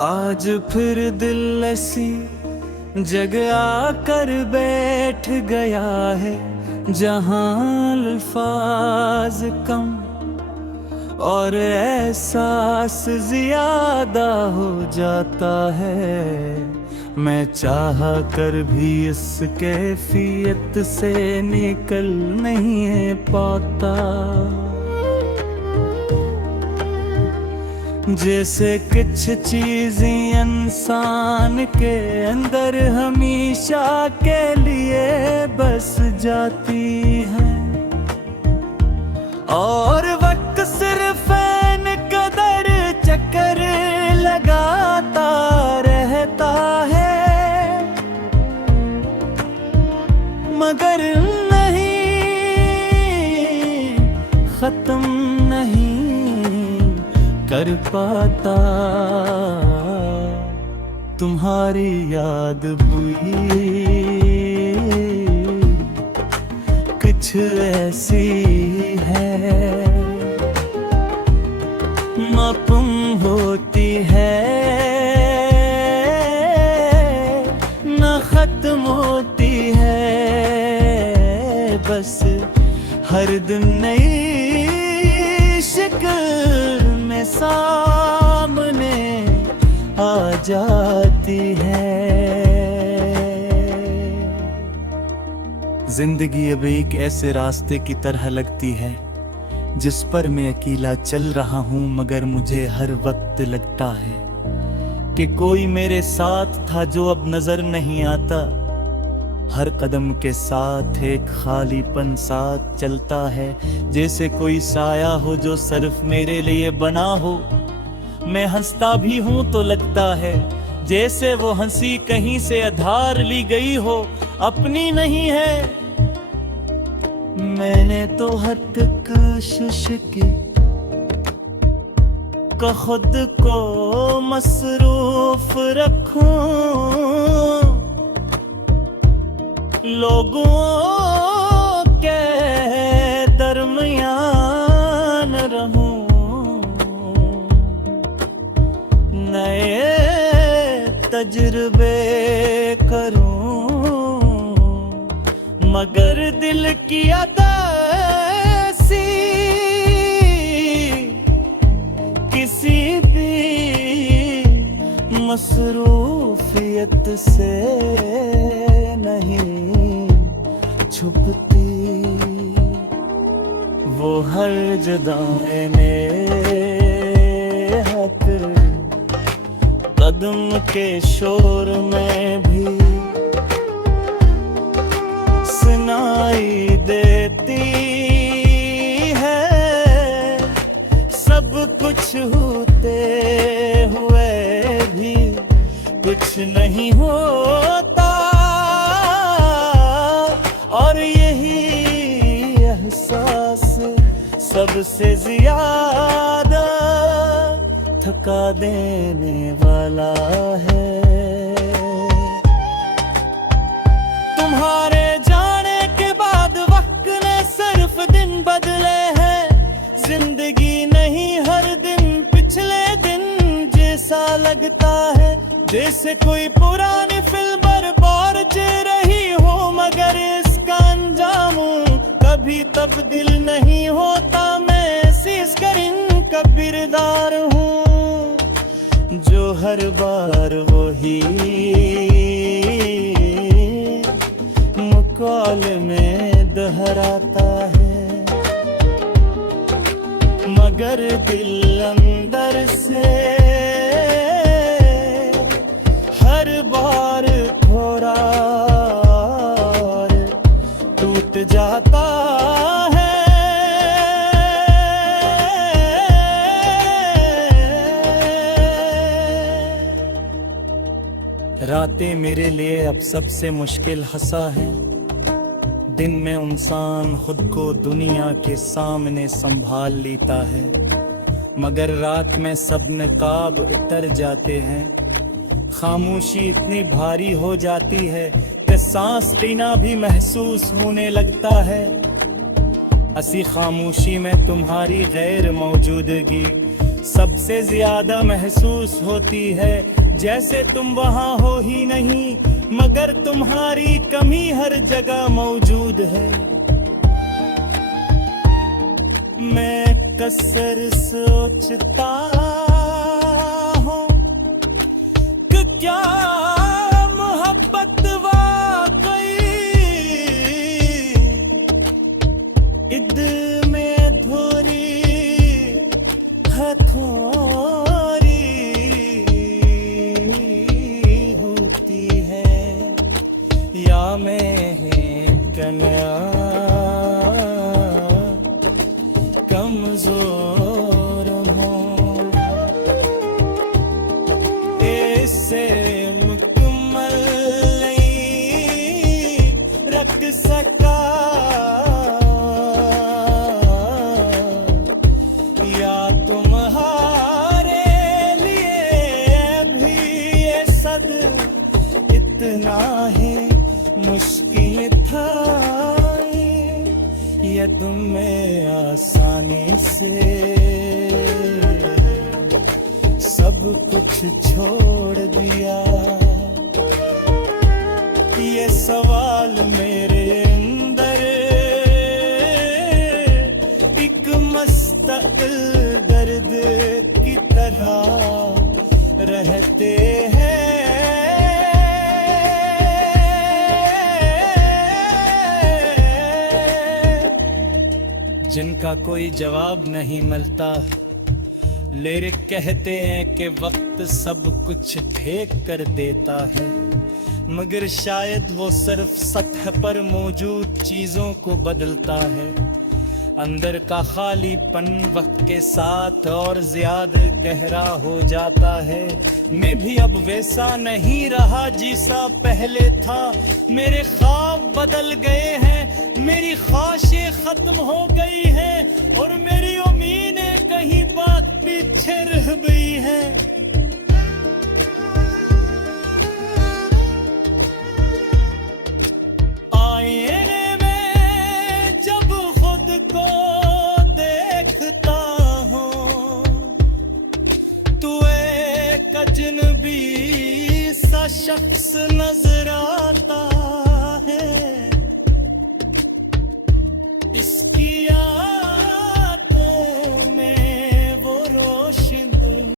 आज फिर दिल ऐसी जगह आकर बैठ गया है जहां अल्फाज कम और एहसास ज्यादा हो जाता है। मैं चाह कर भी इस कैफियत से निकल नहीं है पाता। जैसे कुछ चीजें इंसान के अंदर हमेशा के लिए बस जाती हैं और वक्त सिर्फ इन कदर चक्कर लगाता रहता है, मगर नहीं खत्म नहीं कर पाता। तुम्हारी याद बुई कुछ ऐसी है, मालूम होती है न खत्म होती है। बस हर दिन नई शिकल में सामने आ जाती है। जिंदगी अब एक ऐसे रास्ते की तरह लगती है जिस पर मैं अकेला चल रहा हूँ, मगर मुझे हर वक्त लगता है कि कोई मेरे साथ था जो अब नजर नहीं आता। हर कदम के साथ एक खालीपन साथ चलता है, जैसे कोई साया हो जो सिर्फ मेरे लिए बना हो। मैं हंसता भी हूँ तो लगता है जैसे वो हंसी कहीं से उधार ली गई हो, अपनी नहीं है। मैंने तो हद कोशिश की का खुद को मसरूफ रखूं, लोगों के दरमियान रहूं, नए तजुर्बे करूं, मगर दिल की अदासी किसी भी मसरूफियत से नहीं छुपती। वो हर जुदाई में हक कदम के शोर में भी सुनाई देती है। सब कुछ होते हुए भी कुछ नहीं होता, और यही एहसास सबसे ज्यादा थका देने वाला है। तुम्हारे जाने के बाद वक्त ने सिर्फ दिन बदले हैं, जिंदगी नहीं हर दिन पिछले दिन जैसा लगता है। जैसे कोई पुरानी फिल्म बरबाद रही हो, मगर इसका अंजाम कभी तब्दील नहीं होता। मैं ऐसी स्क्रीन का किरदार हूँ जो हर बार वही मुकाल में दोहराता है, मगर दिल अंदर से हर बार थोड़ा टूट जाता है। रातें मेरे लिए अब सबसे मुश्किल हंसा है। दिन में इंसान खुद को दुनिया के सामने संभाल लेता है, मगर रात में सब नकाब उतर जाते हैं। खामोशी इतनी भारी हो जाती है कि सांस लेना भी महसूस होने लगता है। ऐसी खामोशी में तुम्हारी गैर मौजूदगी सबसे ज्यादा महसूस होती है जैसे तुम वहां हो ही नहीं, मगर तुम्हारी कमी हर जगह मौजूद है। मैं कसर सोचता हूँ कि क्या मोहब्बत वाकई ईद में धोरी हथौड़ी होती है, या मैं कन्या कमजोर हूँ। इससे मुकम्मल नहीं रख सका, या तुम्हारे लिए भी ये सद इतना ही मुश्किल था, ये तुम्हें आसानी से सब कुछ छोड़ दिया। ये सवाल मेरे अंदर एक मुस्तकिल दर्द की तरह रहते हैं। जिनका कोई जवाब नहीं मिलता। लिरिक कहते हैं कि वक्त सब कुछ फेंक कर देता है, मगर शायद वो सिर्फ सतह पर मौजूद चीजों को बदलता है। अंदर का खालीपन वक्त के साथ और ज्यादा गहरा हो जाता है। मैं भी अब वैसा नहीं रहा जैसा पहले था। मेरे ख्वाब बदल गए हैं, मेरी ख्वाहिशें खत्म हो गई हैं, और मेरी उम्मीदें कहीं बात पीछे रह गई हैं। आईने में जब खुद को देखता हूँ, तू एक अजनबी सा शख्स नजर आता है। इसकी